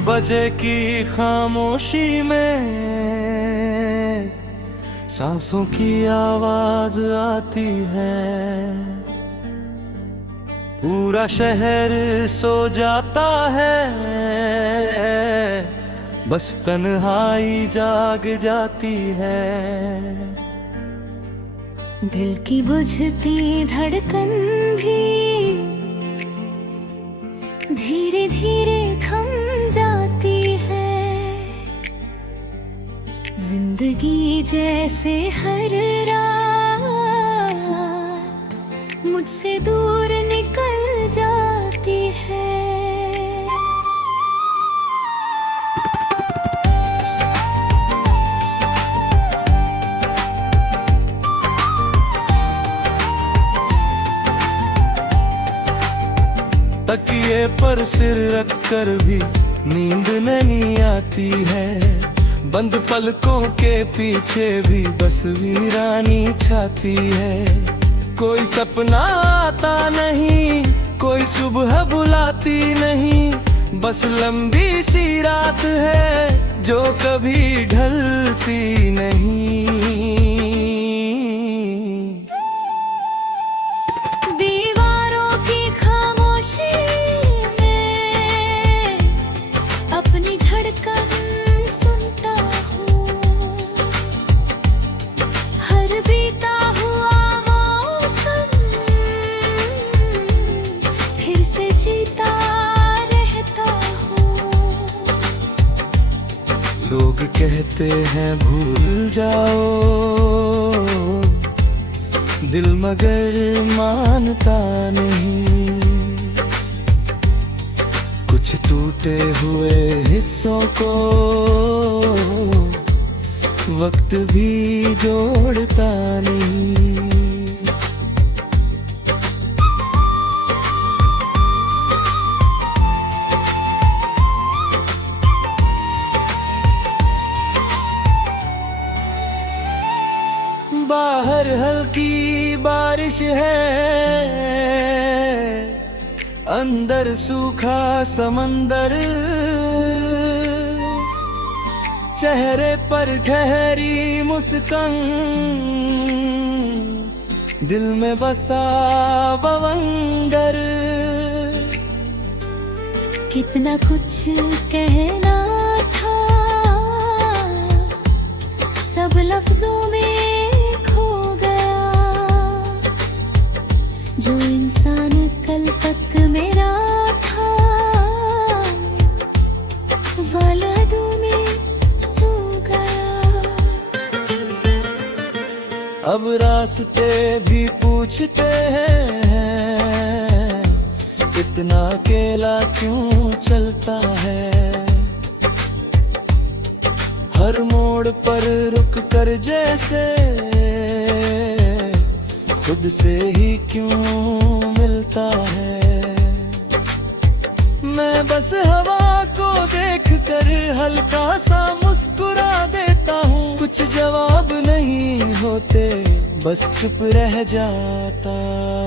बजे की खामोशी में सांसों की आवाज आती है। पूरा शहर सो जाता है, बस तन्हाई जाग जाती है। दिल की बुझती धड़कन भी धीरे धीरे थम जाती है। जिंदगी जैसे हर रात मुझसे दूर निकल जाती है। तकिए पर सिर रखकर भी नींद नहीं आती है। बंद पलकों के पीछे भी बस वीरानी छाती है। कोई सपना आता नहीं, कोई सुबह बुलाती नहीं, बस लंबी सी रात है जो कभी ढलती नहीं। अपनी धड़कन सुनता हूँ, हर बीता हुआ मौसम फिर से जीता रहता हूँ। लोग कहते हैं भूल जाओ, दिल मगर मानता नहीं। कुछ टूटे हुए हिस्सों को वक्त भी जोड़ता नहीं। बाहर हल्की बारिश है, अंदर सूखा समंदर। चेहरे पर ठहरी मुस्कान, दिल में बसा बवंडर। कितना कुछ कहना था, सब लफ्जों में खो गया। जो इंसान कल तक मेरा था, वालदों में सो गया। अब रास्ते भी पूछते हैं, इतना अकेला क्यों चलता है। हर मोड़ पर रुक कर जैसे खुद से ही क्यों मिलता है। मैं बस हवा को देखकर हल्का सा मुस्कुरा देता हूँ। कुछ जवाब नहीं होते, बस चुप रह जाता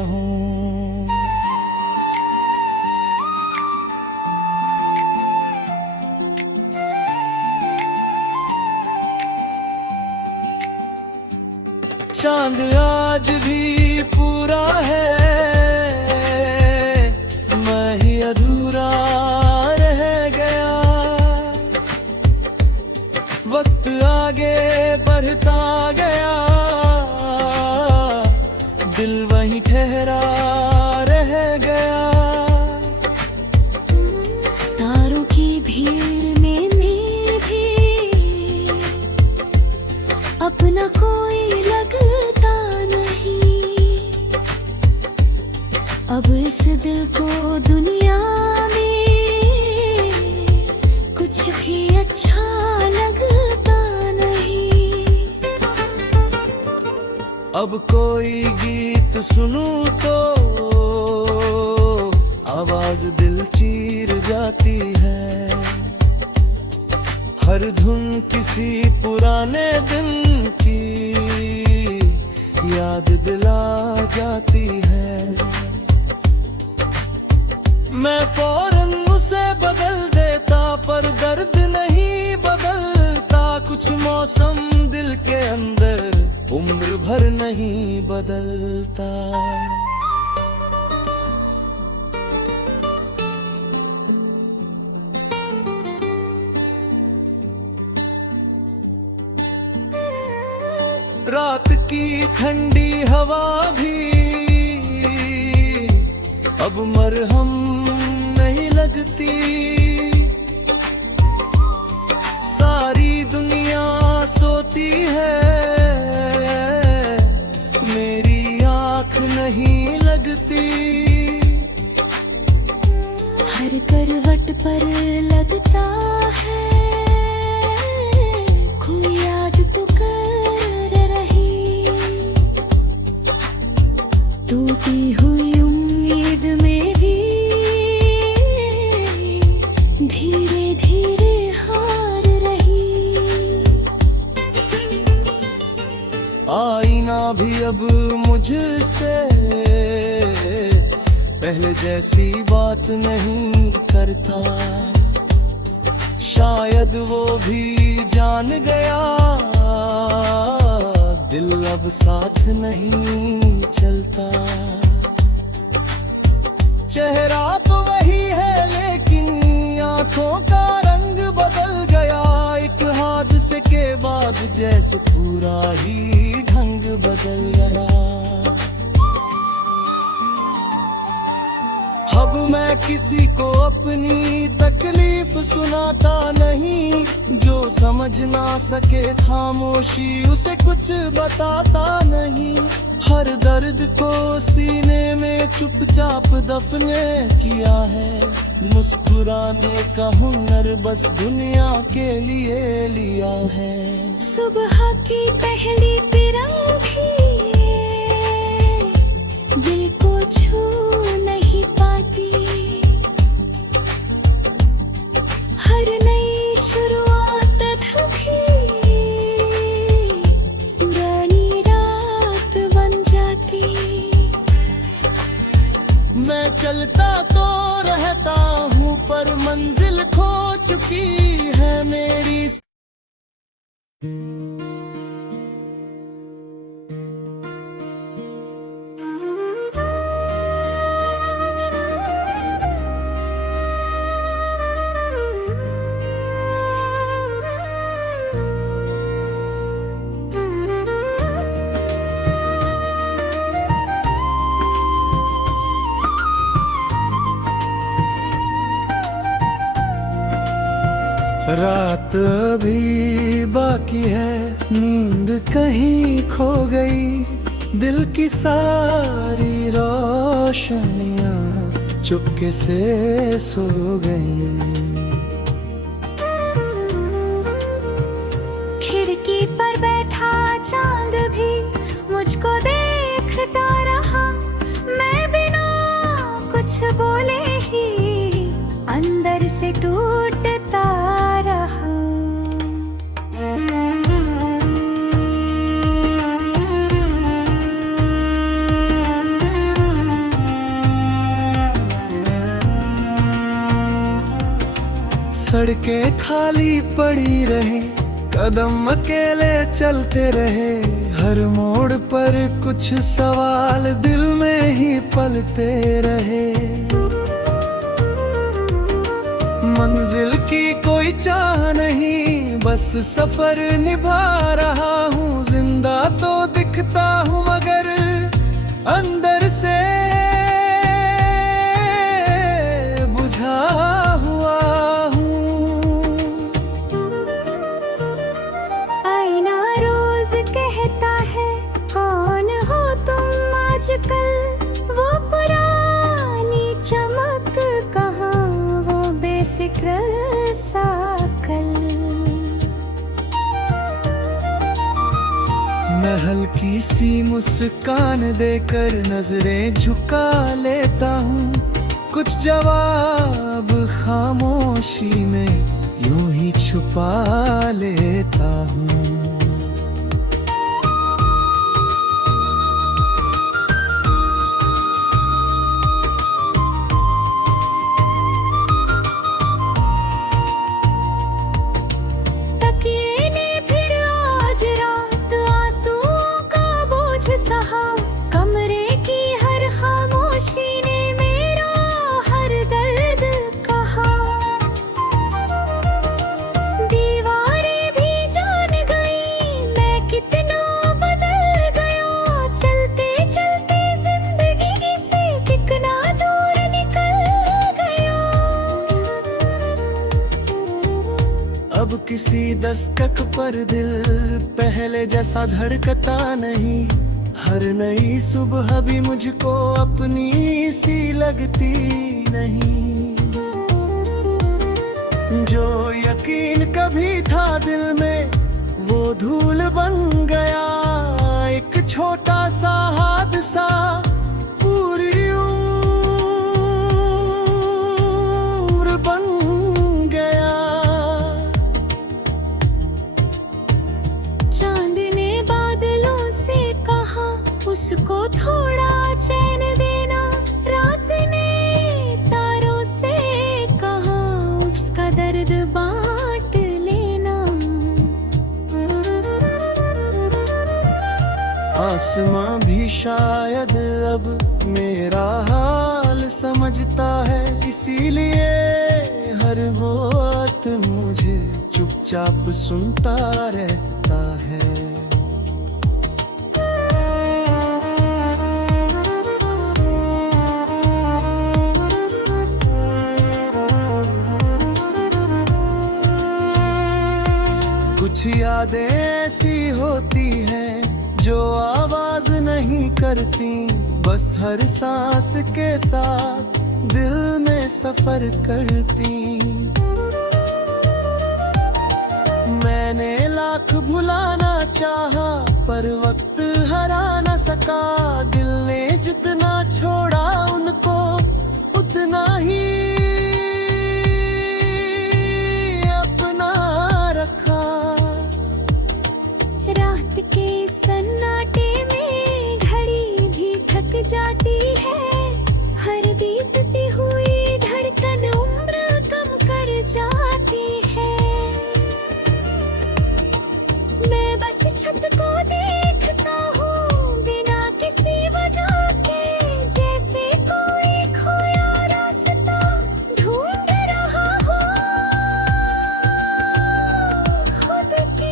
हूँ। चांद आज भी पूरा है, मैं ही अधूरा रह गया। वक्त आगे बढ़ता गया, दिल वहीं ठहरा रह गया। तारों की भीड़ में मैं भी अपना कोई लगता नहीं। अब इस दिल को दुनिया में कुछ भी अच्छा लगता नहीं। अब कोई गीत सुनूं तो आवाज दिल चीर जाती है। हर धुन किसी पुराने दिन की याद दिला जाती है। मैं फौरन उसे बदल देता पर दर्द नहीं बदलता, कुछ मौसम दिल के अंदर उम्र भर नहीं बदलता। रात की ठंडी हवा भी अब मरहम नहीं लगती, सारी दुनिया सोती है, मेरी आँख नहीं लगती। हर करवट पर लगता है कोई याद पुकार रही, टूटी हुई उम्मीद में भी धीरे धीरे हार रही। आईना भी अब मुझसे पहले जैसी बात नहीं करता, शायद वो भी जान गया दिल अब साथ नहीं चलता। चेहरा तो वही है लेकिन आंखों का रंग बदल गया, एक हादसे के बाद जैसे पूरा ही ढंग बदल गया। अब मैं किसी को अपनी तकलीफ सुनाता नहीं, जो समझ ना सके खामोशी उसे कुछ बताता नहीं। हर दर्द को सीने में चुपचाप दफने किया है, मुस्कुराने का हुनर बस दुनिया के लिए लिया है। सुबह की पहली किरण भी दिल को छू नहीं पाती, हर नई शुरुआत भी पुरानी रात बन जाती। मैं चलता तो रहता हूँ पर मंजिल खो चुकी है मेरी। रात अभी बाकी है, नींद कहीं खो गई, दिल की सारी रोशनियां चुपके से सो गई। खिड़की पर बैठा चांद भी मुझको देखता रहा, मैं बिना कुछ बोले ही अंदर से टूटता रहा। सड़कें खाली पड़ी रहे, कदम अकेले चलते रहे, हर मोड़ पर कुछ सवाल दिल में ही पलते रहे। मंजिल की कोई चाह नहीं, बस सफर निभा रहा हूँ, जिंदा तो दिखता हूँ मगर अंदर से बुझा हुआ हूँ। आईना रोज कहता है कौन हो तुम आजकल, वो पुरानी चमक कहाँ, वो बेफिक्र सा कल। मैं हल्की सी मुस्कान देकर नजरें झुका लेता हूँ, कुछ जवाब खामोशी में यूं ही छुपा लेता हूँ। दस्तक पर दिल पहले जैसा धड़कता नहीं। हर नई सुबह भी मुझको अपनी सी लगती नहीं। जो यकीन कभी था दिल में वो धूल बन गया। एक छोटा सा हादसा पूरी उम्र बन गया। चांद ने बादलों से कहा उसको थोड़ा चैन देना। रात ने तारों से कहा उसका दर्द बांट लेना। आसमां भी शायद अब मेरा हाल समझता है। इसीलिए हर वक्त मुझे चुपचाप सुनता रहता है। कुछ यादें ऐसी होती हैं जो आवाज नहीं करती, बस हर सांस के साथ दिल में सफर करती। मैंने लाख भुलाना चाहा पर वक्त हरा न सका। दिल ने जितना छोड़ा उनको उतना ही अपना रखा। रात के सन्नाटे में घड़ी भी थक जाती है। हर बीतती हुई धड़कन उम्र कम कर जाती है। मैं बस छत को देखता हूँ बिना किसी वजह के। जैसे कोई खोया रास्ता ढूंढ रहा हो खुद के।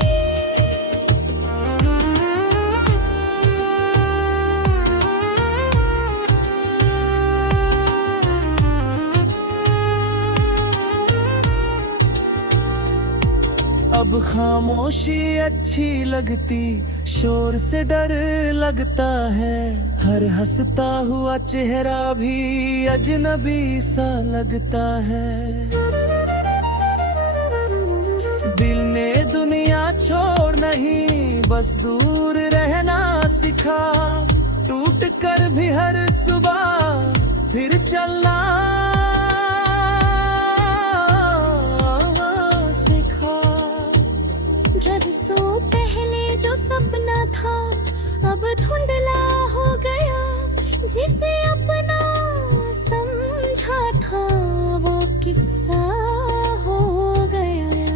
अब खामोशी अच्छी लगती, शोर से डर लगता है। हर हंसता हुआ चेहरा भी अजनबी सा लगता है। दिल ने दुनिया छोड़ नहीं बस दूर रहना सिखा। टूट कर भी हर सुबह फिर चलना बरसों पहले जो सपना था अब धुंधला हो गया। जिसे अपना समझा था वो किस्सा हो गया।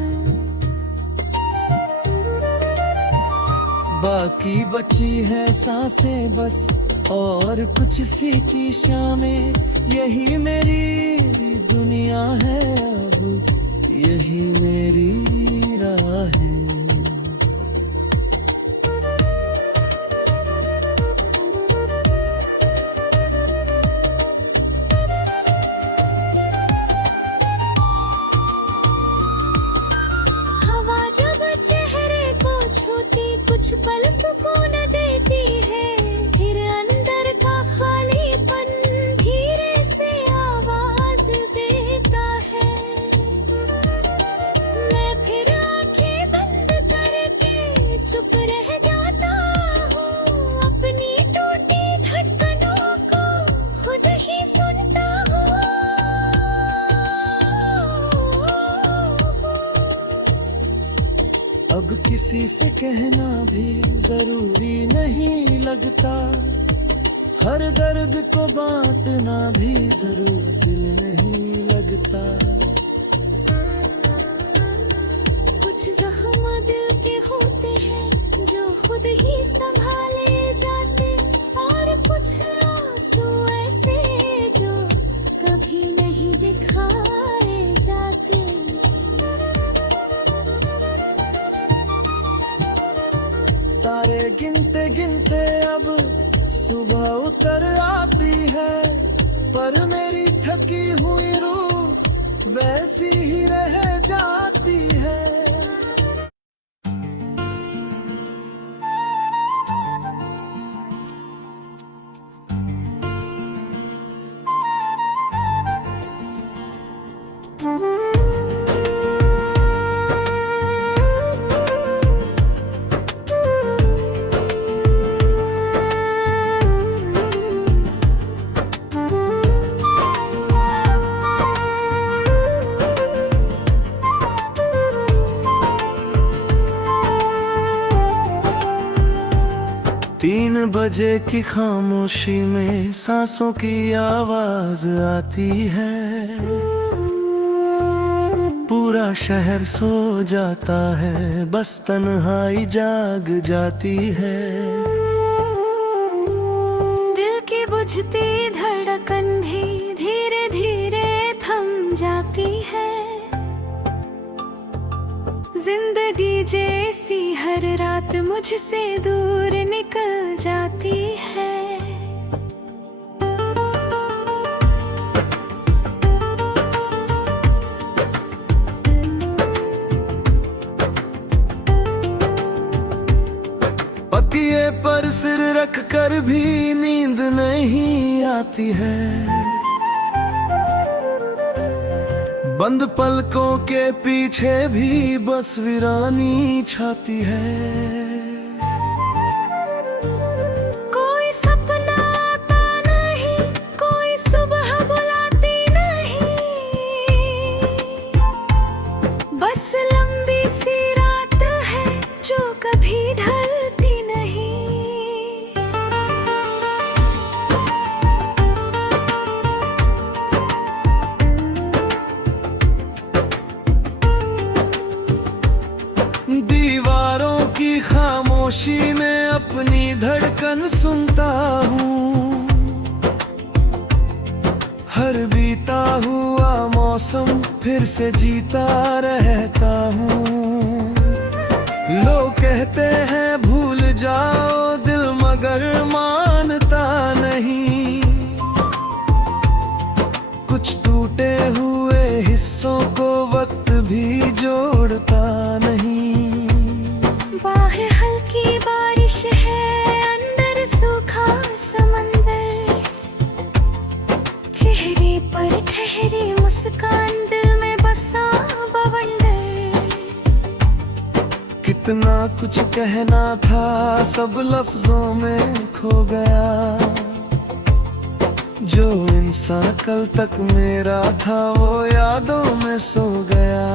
बाकी बची है सांसें बस और कुछ फीकी शामें। यही मेरी दुनिया है अब यही मेरी राह है। हवा जब चेहरे को छूती कुछ पल सुकून देती है। फिर अंदर का खालीपन धीरे से आवाज देता है। मैं फिर आंखें बंद करके चुप रह जाता हूँ। अपनी टूटी धड़कनों को खुद ही सुनता हूँ। अब किसी से कहना भी जरूरी नहीं लगता। हर दर्द को बांटना भी जरूर दिल नहीं लगता। कुछ जख्म दिल के होते हैं जो खुद ही संभाले जाते। और कुछ आंसू ऐसे जो कभी नहीं दिखाए जाते। तारे गिनते गिनते अब सुबह उतर आती है। पर मेरी थकी हुई रूह वैसी ही रह जाती है। 3 बजे की खामोशी में सांसों की आवाज आती है। पूरा शहर सो जाता है, बस तन्हाई जाग जाती है। दिल की बुझती धड़कन भी धीरे धीरे थम जाती है। जिंदगी जैसी हर रात मुझसे दूर निकल जाती है। तकिए पर सिर रख कर भी नींद नहीं आती है। बंद पलकों के पीछे भी बस वीरानी छाती है। कोई सपना आता नहीं, कोई सुबह बुलाती नहीं, बस लंबी सी रात है जो कभी ढलती नहीं। दीवारों की खामोशी में अपनी धड़कन सुनता हूँ। हर बीता हुआ मौसम फिर से जीता रहता हूँ। लोग कहते हैं भूल जाओ दिल, मगर मानता नहीं। कुछ टूटे हुए हिस्सों को वक्त भी जोड़ता नहीं। बाहर हल्की बारिश है, अंदर सूखा समंदर, चेहरे पर ठहरी मुस्कान, दिल में बसा बवंडर। कितना कुछ कहना था, सब लफ्जों में खो गया। जो इंसान कल तक मेरा था वो यादों में सो गया।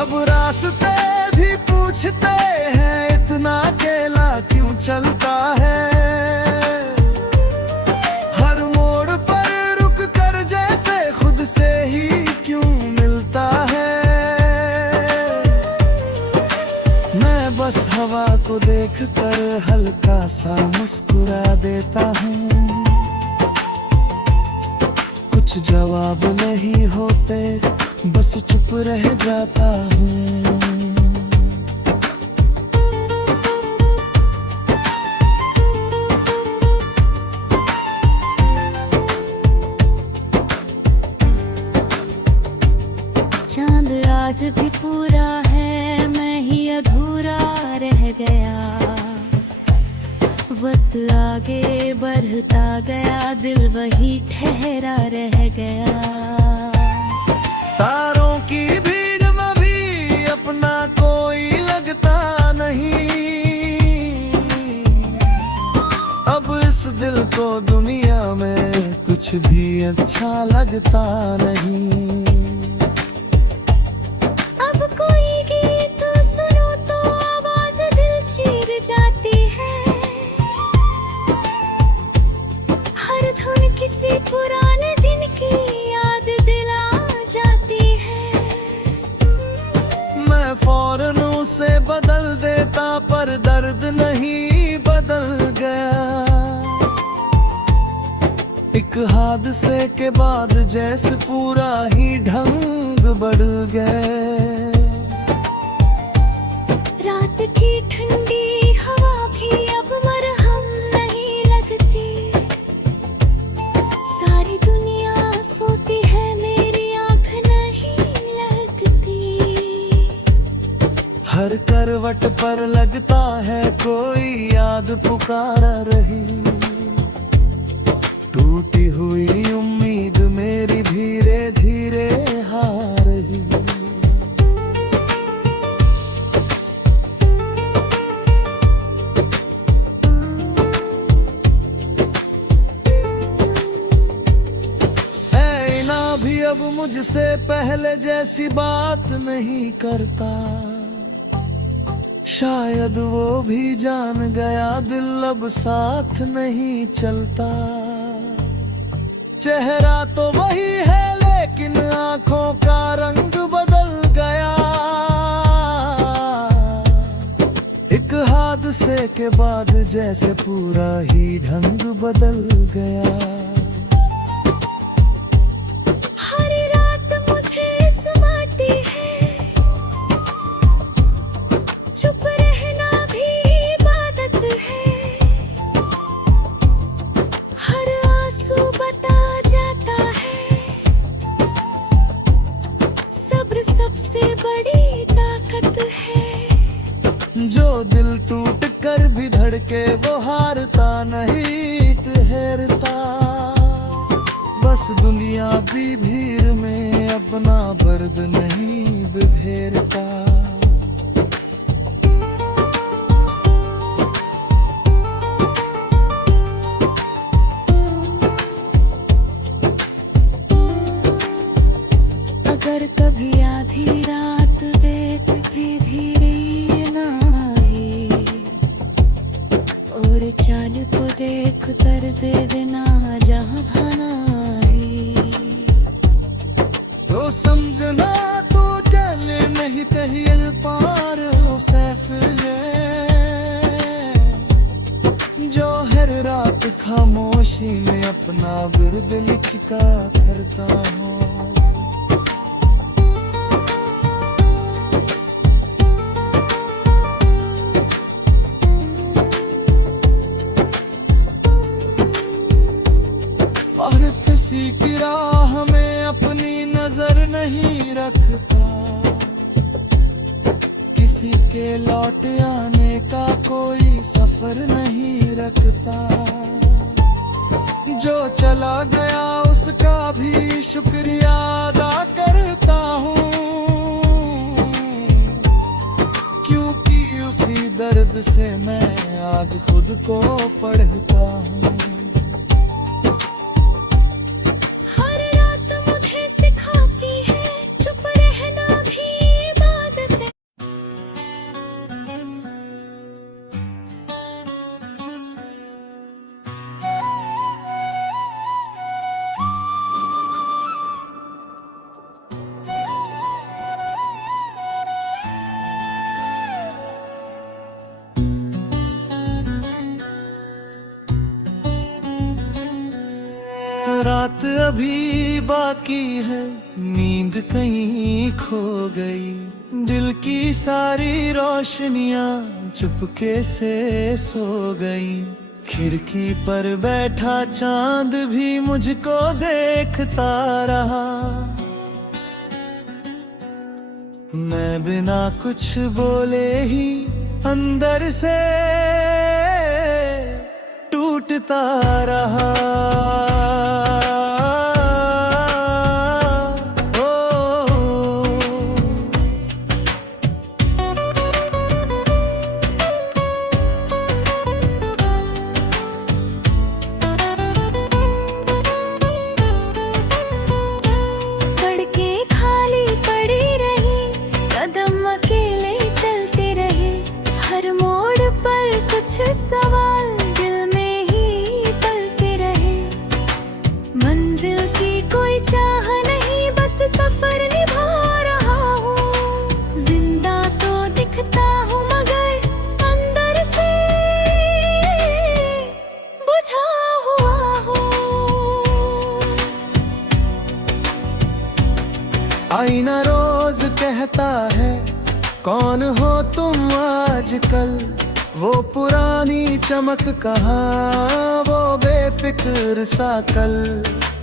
अब रास्ते भी पूछते हैं, इतना अकेला क्यों चलता है। हर मोड़ पर रुक कर जैसे खुद से ही क्यों मिलता है। मैं बस हवा को देख कर हल्का सा मुस्कुरा देता हूँ। कुछ जवाब नहीं होते, बस चुप रह जाता हूँ। चांद आज भी पूरा है, मैं ही अधूरा रह गया। वक्त आगे बढ़ता गया, दिल वही ठहरा रह गया। तारों की भीड़ में भी अपना कोई लगता नहीं। अब इस दिल को दुनिया में कुछ भी अच्छा लगता नहीं। अब कोई गीत सुनो तो आवाज दिल चीर जाती है। हर धुन किसी पुराने दिन की याद दिला जाती है। मैं फौरन उसे बदल देता, पर दर्द नहीं बदल गया। एक हादसे के बाद जैसे पूरा ही ढंग बढ़ गए। रात की ठंडी हवा भी अब मरहम नहीं लगती। सारी दुनिया सोती है, मेरी आँख नहीं लगती। हर करवट पर लगता है कोई याद पुकारा रही। टूटी हुई उम्मीद मेरी धीरे धीरे हार रही। ऐना भी अब मुझसे पहले जैसी बात नहीं करता। शायद वो भी जान गया दिल अब साथ नहीं चलता। चेहरा तो वही है लेकिन आंखों का रंग बदल गया। एक हादसे के बाद जैसे पूरा ही ढंग बदल गया। हर रात मुझे सुनाती है, चुप रहना भी इबादत है। हर आंसू बता जाता है, सब्र सबसे बड़ी ताकत है। जो दिल टूट कर भी धड़के वो हारता नहीं ठहरता। बस दुनिया भी भीड़ में अपना दर्द नहीं बिखेरता। अगर कभी आधी रात देख भी धीरे ना आए, और चाल को देख कर दे देना जहाँ भाना है। तो समझना तो चले नहीं कहीं पार सैफिले। जो हर रात खामोशी में अपना बिरद लिखता करता हूँ। और किसी की राह में अपनी नजर नहीं रखता। किसी के लौट आने का कोई सफर नहीं रखता। जो चला गया उसका भी शुक्रिया अदा करता हूँ, क्योंकि उसी दर्द से मैं आज खुद को पढ़ता हूँ। हर रात मुझे सिखाती है, चुप रहना भी इबादत है। रात अभी बाकी है, नींद कहीं खो गई। दिल की सारी रोशनियां चुपके से सो गई। खिड़की पर बैठा चांद भी मुझको देखता रहा। मैं बिना कुछ बोले ही अंदर से टूटता रहा। सड़कें खाली पड़ी रही, कदम अकेले चलते रहे। हर मोड़ पर कुछ सवाल दिल में ही पलते रहे। मंजिल की कोई चाह नहीं, बस सफर निभा रहा हूँ। जिंदा तो दिखता हूँ मगर अंदर से बुझा हुआ हूँ। आईना रोज कहता है कौन हो तुम आजकल। वो पुरानी चमक कहाँ, वो बेफिक्र सा कल।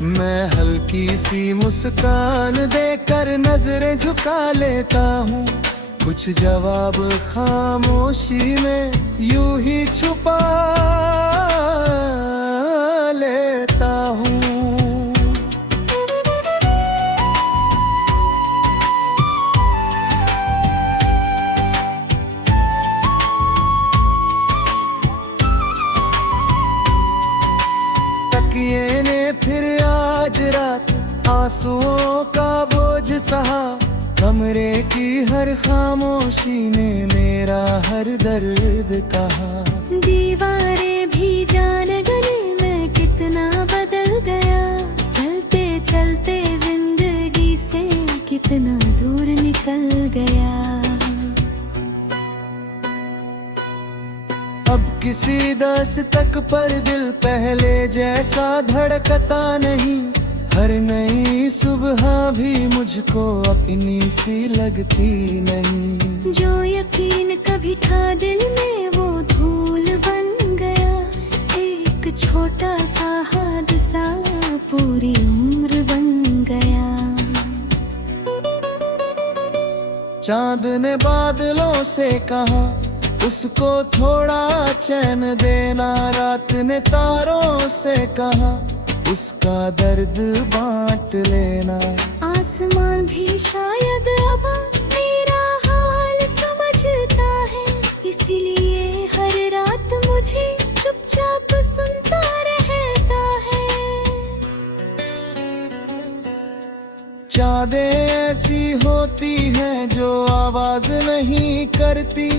मैं हल्की सी मुस्कान देकर नजरें झुका लेता हूँ। कुछ जवाब खामोशी में यूं ही छुपा लेता हूँ। तकिए ने फिर आज रात आंसुओं का बोझ सहा। कमरे की हर खामोशी ने मेरा हर दर्द कहा। दीवारें भी जान गई मैं कितना बदल गया, चलते चलते जिंदगी से कितना दूर निकल गया। अब किसी दस्तक पर दिल पहले जैसा धड़कता नहीं, हर नई सुबह भी मुझको अपनी सी लगती नहीं। जो यकीन कभी था दिल में वो धूल बन गया, एक छोटा सा हादसा पूरी उम्र बन गया। चांद ने बादलों से कहा उसको थोड़ा चैन देना, रात ने तारों से कहा उसका दर्द बांट लेना। आसमान भी शायद अब मेरा हाल समझता है, इसीलिए हर रात मुझे चुपचाप सुनता रहता है। चाँदें ऐसी होती हैं जो आवाज नहीं करती,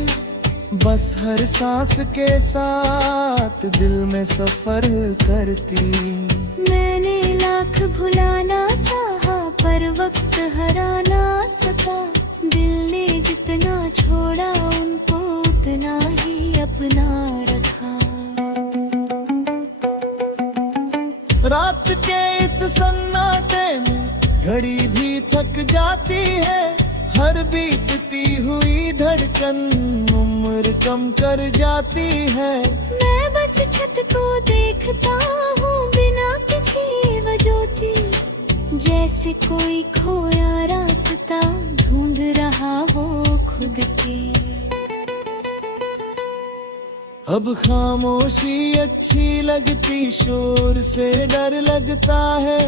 बस हर सांस के साथ दिल में सफर करती। मैंने लाख भुलाना चाहा पर वक्त हरा ना सका, दिल ने जितना छोड़ा उनको उतना ही अपना रखा। रात के इस सन्नाटे में घड़ी भी थक जाती है, हर बीतती हुई धड़कन उम्र कम कर जाती है। मैं बस छत को देखता हूँ बिना किसी वजह, जैसे कोई खोया रास्ता ढूंढ रहा हो खुद के। अब खामोशी अच्छी लगती, शोर से डर लगता है,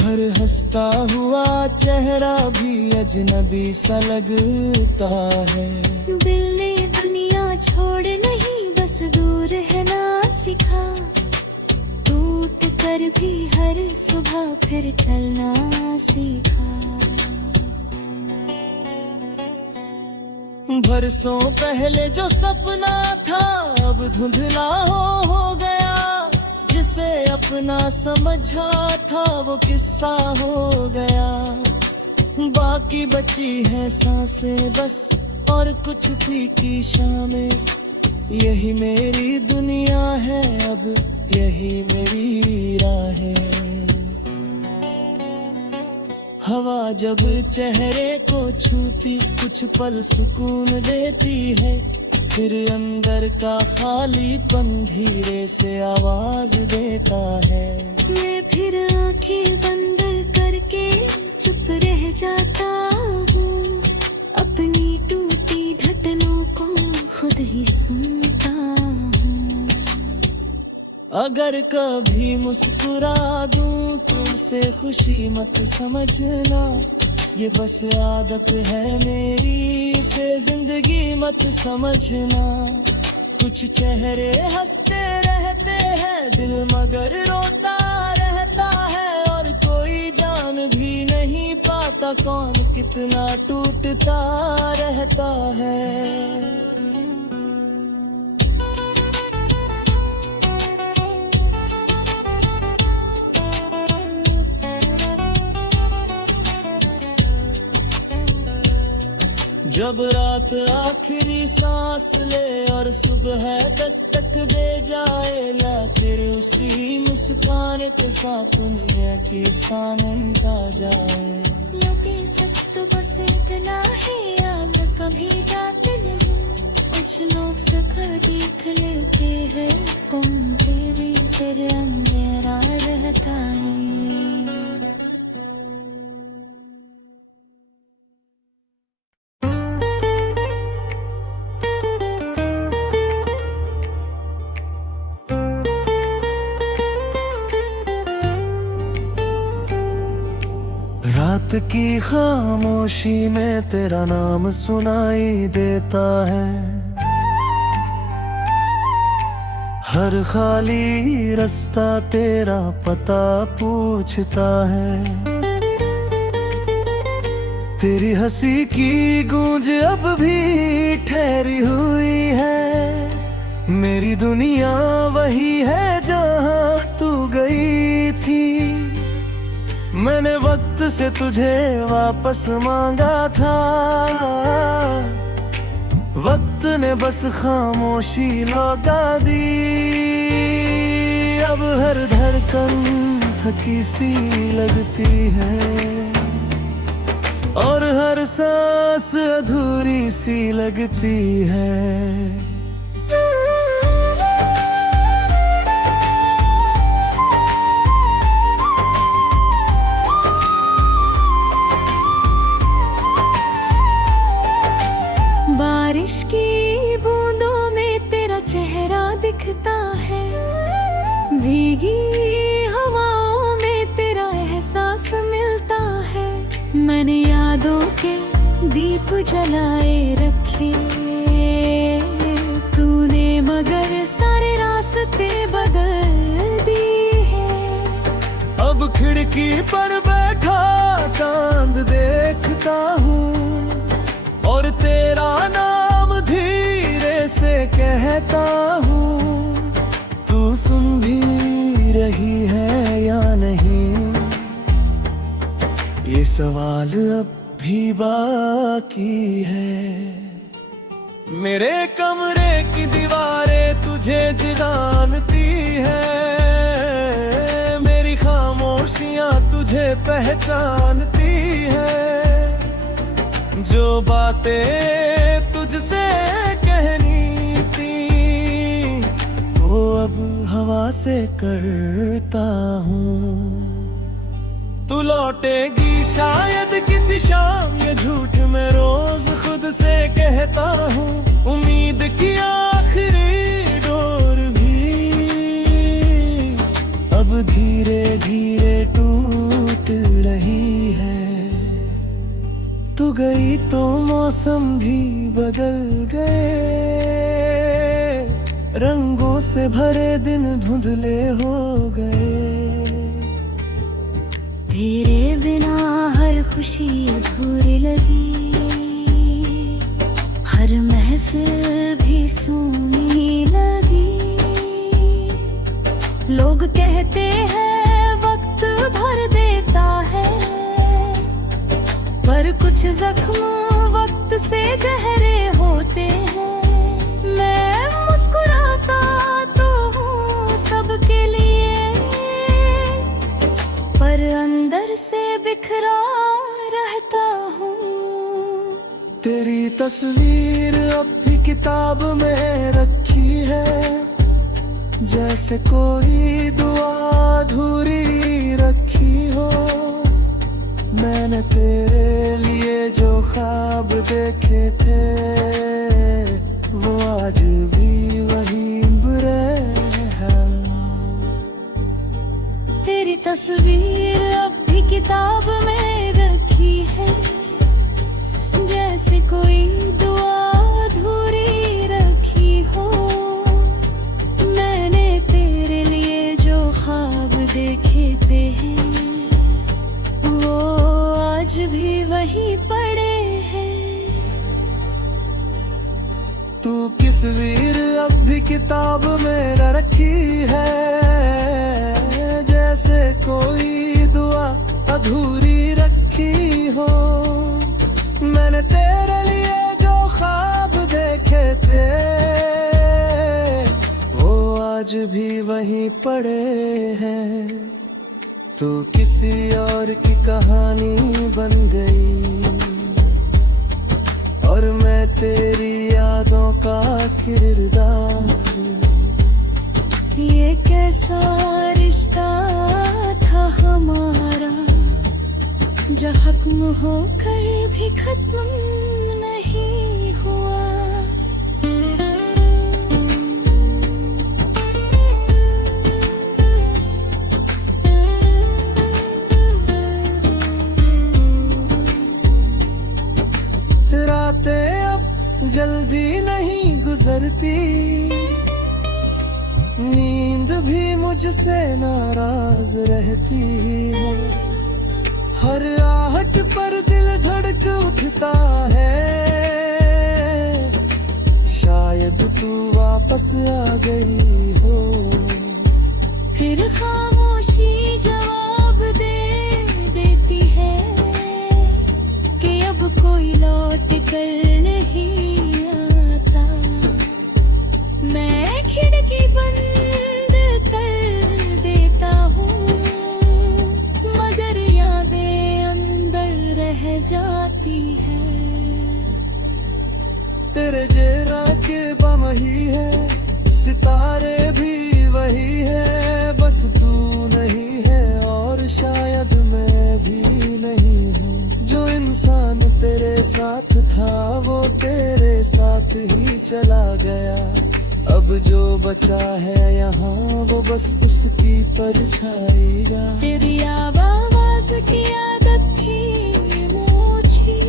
हर हंसता हुआ चेहरा भी अजनबी सा लगता है। दिल ने दुनिया छोड़ नहीं बस दूर है ना सिखा, टूट कर भी हर सुबह फिर चलना सीखा। बरसों पहले जो सपना था अब धुंधला हो गया, जिसे अपना समझा था वो किस्सा हो गया। बाकी बची है सांसें बस और कुछ फीकी शामें, यही मेरी दुनिया है अब यही मेरी राहें। हवा जब चेहरे को छूती कुछ पल सुकून देती है, फिर अंदर का खालीपन धीरे से आवाज देता है। मैं फिर आंखें बंद करके चुप रह जाता हूँ, अपनी टूटी धड़कनों को खुद ही सुनता हूँ। अगर कभी मुस्कुरा दूं तुमसे खुशी मत समझना, ये बस आदत है मेरी, इसे जिंदगी मत समझना। कुछ चेहरे हंसते रहते हैं दिल मगर रोता रहता है, और कोई जान भी नहीं पाता कौन कितना टूटता रहता है। जब रात आखिरी सांस ले और सुबह दस्तक दे जाए, ला तेरे उसी मुस्कान के साथ दुनिया की सामंत आ जाए। लगे सच तो बस इतना है याद कभी जाते नहीं, कुछ लोग सफर देख लेते हैं तुम तेरे तेरे अंधेरा रहता है। रात की खामोशी में तेरा नाम सुनाई देता है, हर खाली रास्ता तेरा पता पूछता है। तेरी हंसी की गूंज अब भी ठहरी हुई है। मेरी दुनिया वही है जहाँ तू गई थी। मैंने वक्त से तुझे वापस मांगा था, वक्त ने बस खामोशी लौटा दी। अब हर धड़कन थकी सी लगती है और हर सांस अधूरी सी लगती है। बारिश की बूंदों में तेरा चेहरा दिखता है, भीगी हवाओं में तेरा एहसास मिलता है। मैंने यादों के दीप जलाए रखे, तूने मगर सारे रास्ते बदल दिए हैं। अब खिड़की पर बैठा चांद देखता हूँ और तेरा नाम धीरे से कहता हूँ। तू सुन भी रही है या नहीं, ये सवाल अब भी बाकी है। मेरे कमरे की दीवारें तुझे जानती है, मेरी खामोशियां तुझे पहचानती है। जो बातें तुझसे कहनी थी वो अब हवा से करता हूँ। तू लौटेगी शायद किसी शाम, ये झूठ मैं रोज खुद से कहता हूँ। उम्मीद की आखिरी डोर भी अब धीरे धीरे टूट रही है। तू गई तो मौसम भी बदल गए, रंगों से भरे दिन धुंधले हो गए। तेरे बिना हर खुशी अधूरी लगी, हर महफिल भी सूनी लगी। लोग कहते हैं वक्त भर देता है, पर कुछ जख्म वक्त से गहरे होते हैं। मैं मुस्कुराता तो हूँ सबके लिए, पर अंदर से बिखरा रहता हूँ। तेरी तस्वीर अब भी किताब में रखी है, जैसे कोई दुआ अधूरी रखी हो। मैंने तेरे लिए जो ख्वाब देखे थे वो आज भी वही बुरे हैं। तेरी तस्वीर अब भी किताब में रखी है, जैसे कोई दुआ अधूरी रखी हो। मैंने तेरे लिए जो ख्वाब देखे थे वो आज भी वही पड़े हैं। तू तस्वीर अब भी किताब में न रखी है, जैसे कोई दुआ अधूरी रखी हो। मैंने तेरे लिए जो ख्वाब देखे थे वो आज भी वहीं पड़े हैं। तू किसी और की कहानी बन गई और मैं तेरी यादों का किरदार। ये कैसा रिश्ता था हमारा, जो खत्म होकर भी खत्म नहीं हुआ। रातें अब जल्दी नहीं गुजरती, नींद भी मुझसे नाराज रहती है। हर आहट पर दिल धड़क उठता है, शायद तू वापस आ गई हो। फिर खामोशी जवाब दे देती है कि अब कोई लौट कर नहीं आता। मैं खिड़की बंद कर देता हूँ, मगर यादें अंदर रह जाती है। तेरे जेरा के बम ही है, सितारे भी वही है, बस तू नहीं है और शायद मैं भी नहीं हूँ। जो इंसान तेरे साथ था वो तेरे साथ ही चला गया, अब जो बचा है यहाँ वो बस उसकी परछाईया। तेरी आवाज की आदत थी मुझे,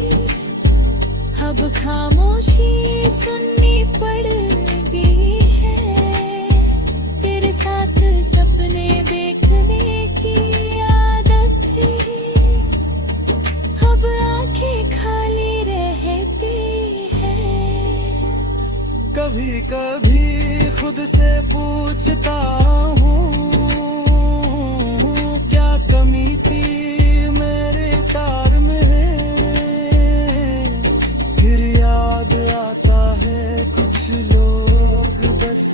अब खामोशी सुननी पड़ गई है। तेरे साथ सपने देखने की आदत थी, अब आंखें खाली रहती है। कभी कभी खुद से पूछता हूँ, क्या कमी थी मेरे तार में। फिर याद आता है कुछ लोग बस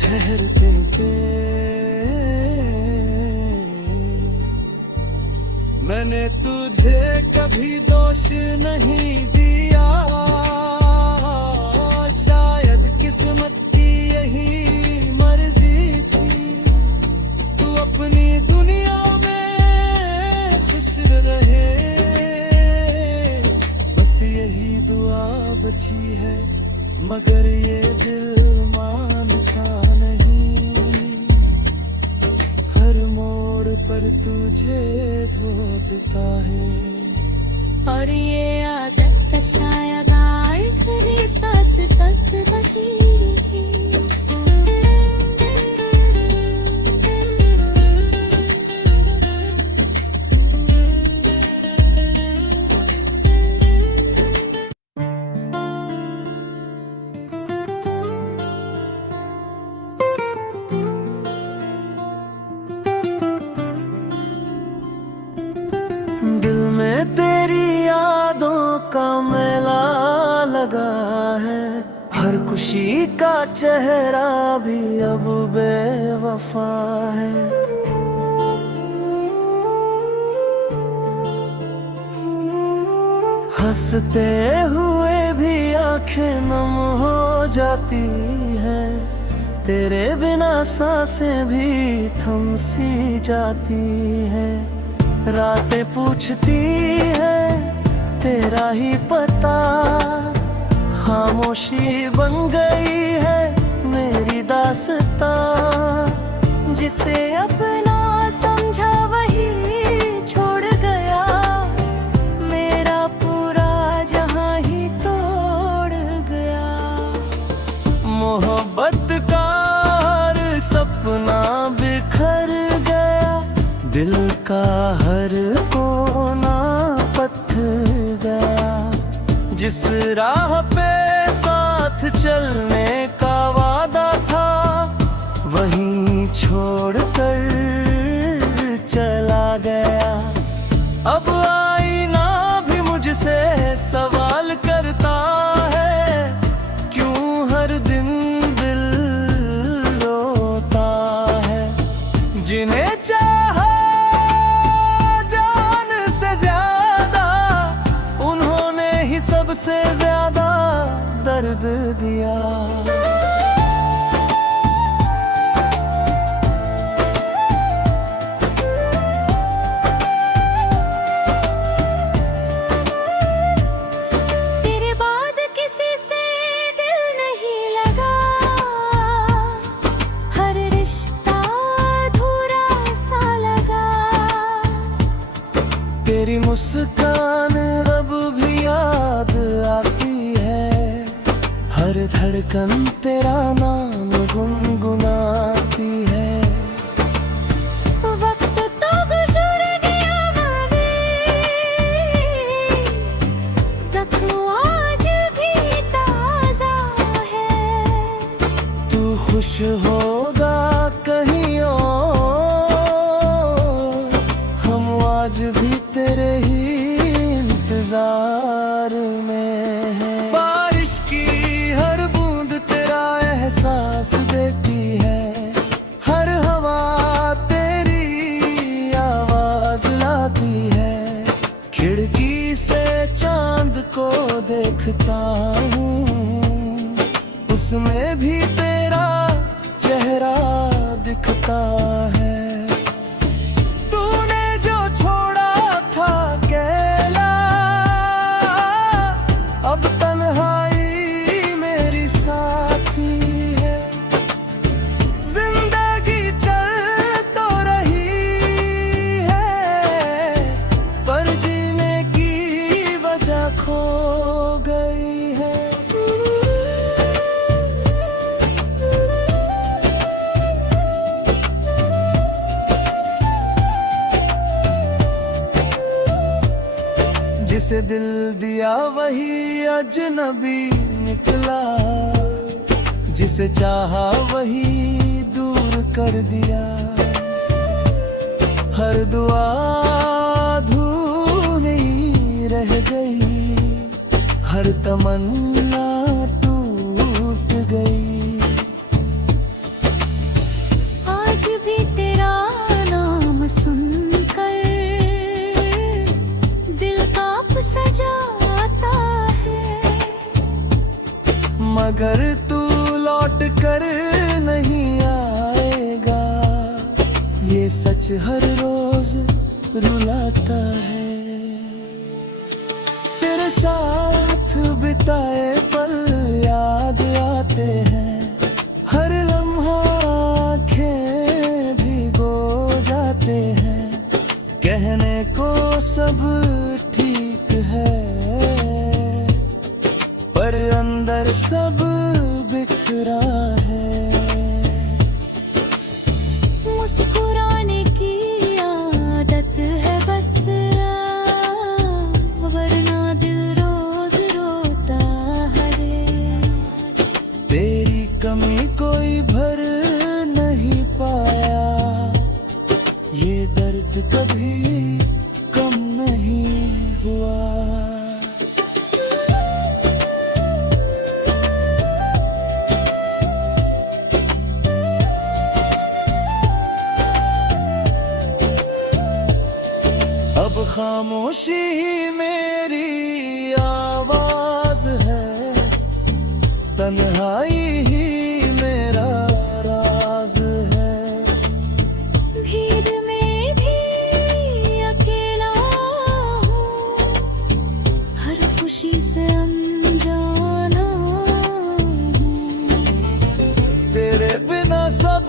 ठहरते थे। मैंने तुझे कभी दोष नहीं दिया, शायद किस्मत की यही मर्जी थी। तू अपनी दुनिया में खुश रहे, बस यही दुआ बची है, मगर ये दिल मानता नहीं। हर मोड़ पर तुझे ढूंढता है, और ये आदत शायद आखिरी सांस तक रही। दिल में तेरी यादों का मेला लगा है, हर खुशी का चेहरा भी अब बेवफा है। हंसते हुए भी आंखें नम हो जाती हैं, तेरे बिना सांसें भी थम सी जाती हैं। रातें पूछती है तेरा ही पता, खामोशी बन गई है मेरी दास्तां। जिसे अपना समझा वही छोड़ गया, मेरा पूरा जहां ही तोड़ गया। मोहब्बत का हर सपना बिखर गया, दिल का हर कोना पत्थर गया। जिस राह पे साथ चलने का वादा था, वहीं छोड़कर चला गया। अब आईना भी मुझसे सवाल करता है, क्यों हर दिन दिल रोता है। जिन्हें चाहा सबसे ज्यादा दर्द दिया। तेरे बाद किसी से दिल नहीं लगा, हर रिश्ता अधूरा सा लगा। तेरी मुस्कान अब भी याद आती है, हर धड़कन तेरा नाम गुनगुनाती है। वक्त तो गुजर गया मगर कुछ होगा कहीं और, हम आज भी तेरे ही इंतजार में हैं। बारिश की हर बूंद तेरा एहसास देती है, हर हवा तेरी आवाज लाती है। खिड़की से चांद को देखता हूँ, उसमें भी तेरा चेहरा दिखता है। तूने जो छोड़ा था अकेला, अब तन्हाई मेरी साथी है। जिंदगी चल तो रही है, पर जीने की वजह खो गई है। जिसे दिल दिया वही अजनबी निकला, जिसे चाहा वही दूर कर दिया। हर दुआ अधूरी रह गई, हर तमन्ना टूट गई। आज भी तेरा नाम सुनकर दिल कांप सा जाता है, मगर तू लौट कर नहीं आएगा, ये सच हर रोज रुलाता है। तेरे साथ बिताए पल याद आते हैं, हर लम्हा आँखें भिगो जाते हैं। कहने को सब ठीक है, पर अंदर सब बिखरा है। मुस्कुराने की आदत है बस, वरना दिल रोज रोता है। तेरी कमी कोई भर नहीं पाया, ये दर्द कभी कम नहीं हुआ। अब खामोशी ही मेरी आवाज है, तन्हाई ही मेरा राज है। भीड़ में भी अकेला हूँ, हर खुशी से अनजाना हूँ। तेरे बिना सब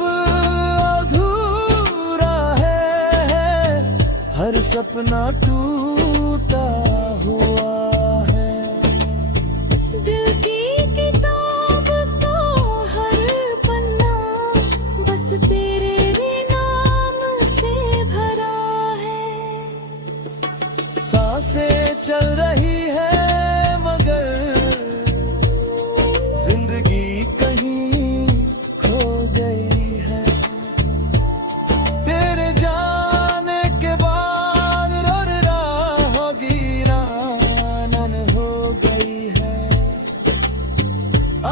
अधूरा है, हर सपना टूटा हुआ है। दिल की किताब तो हर पन्ना बस तेरे नाम से भरा है। सांसें चल रही है मगर जिंदगी कहीं खो गई है। तेरे जाने के बाद रोड राहों वीरान हो गई है।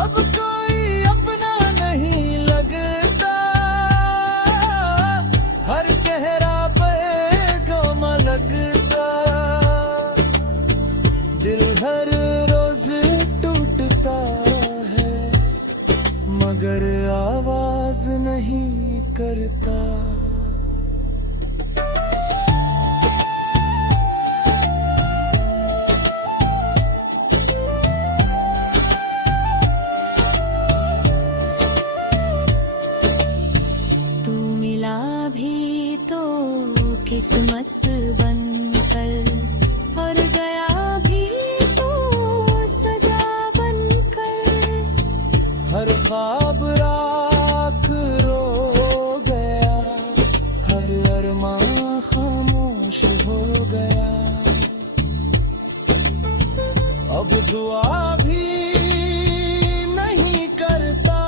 अब कोई अपना नहीं लगता, हर चेहरा पे गम लगता। दिल हर रोज टूटता है, मगर आवाज नहीं करता। तू मिला भी तो किस्मत बनकर, और गया भी तो सजा बनकर। हर ख्वाब राख रो गया, हर अरमां खामोश हो गया। अब दुआ भी नहीं करता,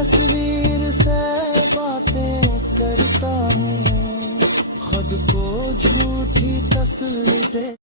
तस्वीर